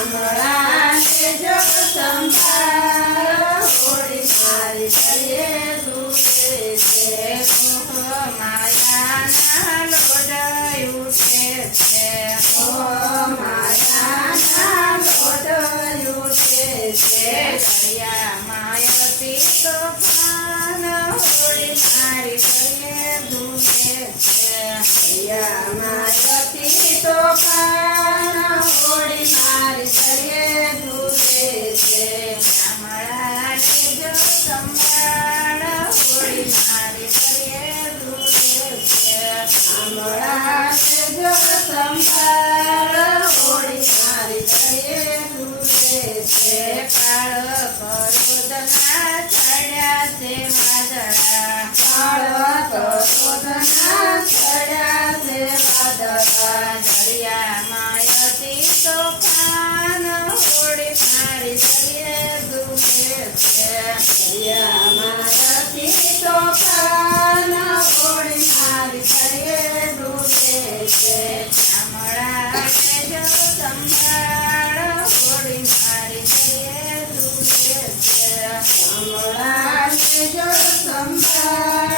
શામળા લેજો સંભાળ હોળી મારી કરીએ દુખે છે માયાના લોડ ઉઠે છે માયાના લોડ ઉઠે છે દરિયા માયતી તોફાન હોળી મારી કરીએ દુખે છે દરિયા માયતી તોફાન હોળી મારી કરીએ દુખે છે શામળા લેજો સંભાળ હોળી મારી કરીએ દુખે છે શામળા લેજો સંભાળ હોળી મારી કરીએ દુખે છે કાળ કરોદના ચડ્યા છે વાદળા કાળ કરોદના ચડ્યા છે વાદળા દરિયા માયતી તોફાન હોળી મારી કરીએ દુખે છે દરિયા માયતી તોફાન હોળી મારી કરીએ દુખે છે શામળા લેજો સંભાળ હોળી મારી કરીએ દુખે છે શામળા લેજો સંભાળ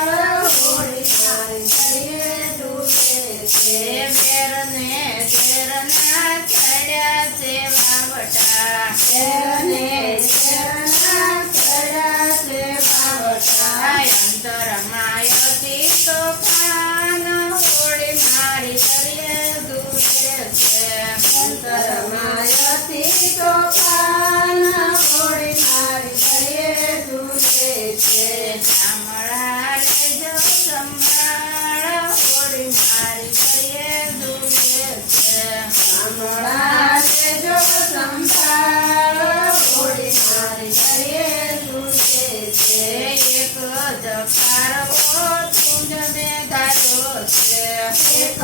હોળી મારી કરીએ દુખે છે વેરને ઝેરના ચડ્યા છે વાવટા વેરને ઝેરના ચડ્યા છે વાવટા અંતર માયતી તોફાન હોળી મારી કરીએ દુખે છે અંતર માયતી તોફાન હોળી મારી કરીએ દુખે છે શામળા લેજો સંભાળ હોળી મારી કરીએ દુખે છે શામળા લેજો સંભાળ હોળી મારી કરીએ દુખે છે એક જ પારવો તુંજને ધાર્યો છે એક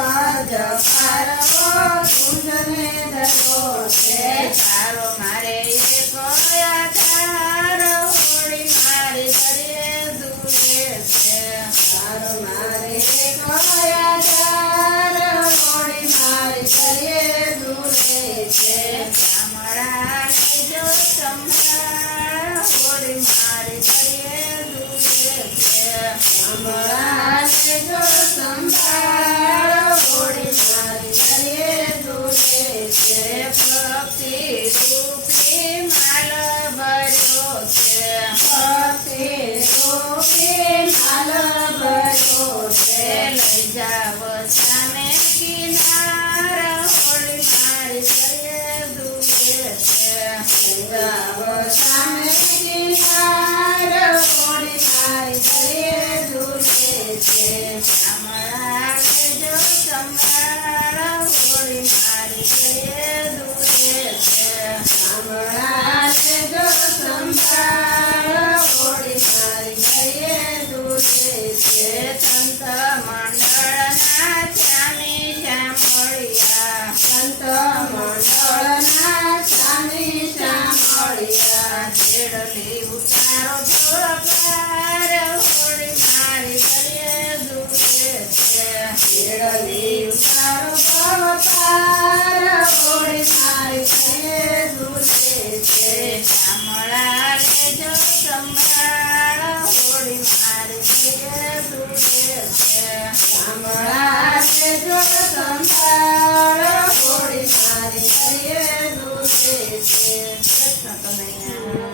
જ પારવો તુંજને ધાર્યો છે તારો મારે એક આધાર હોળી મારી કરીએ દુખે છે તારો મારે એક આધાર હોળી મારી કરીએ દુખે છે શામળા લેજો સંભાળ હોળી મારી કરીએ દુખે છે શામળા લેજો સંભાળ હોળી મારી કરીએ દુખે છે ભક્તિ રૂપી માલ ભર્યો છે ભક્તિ રૂપી માલ ભર્યો છે લઈ જાવ સામે કિનાર હોળી મારી કરીએ દુખે છે લઈ જાવ સામે કિનાર હોળી મારી કરીએ દુખે છે શામળા લેજો સંભાળ હોળી મારી કરીએ દુખે છે શામળા લેજો સંભાળ હોળી મારી કરીએ દુખે છે સંત મંડળના સ્વામી શામળિયા સંત મંડળના સ્વામી શામળિયા છેડલી ઉતારો પાર હોળી મારી કરીએ દુખે છે છેડલી ઉતારો પાર હોળી મારી કરીએ દુખે છે શામળા લેજો સંભાળ હોળી મારી કરીએ દુખે છે શામળા લેજો સંભાળ હોળી મારી કરીએ દુખે છે કૃષ્ણ કનૈયા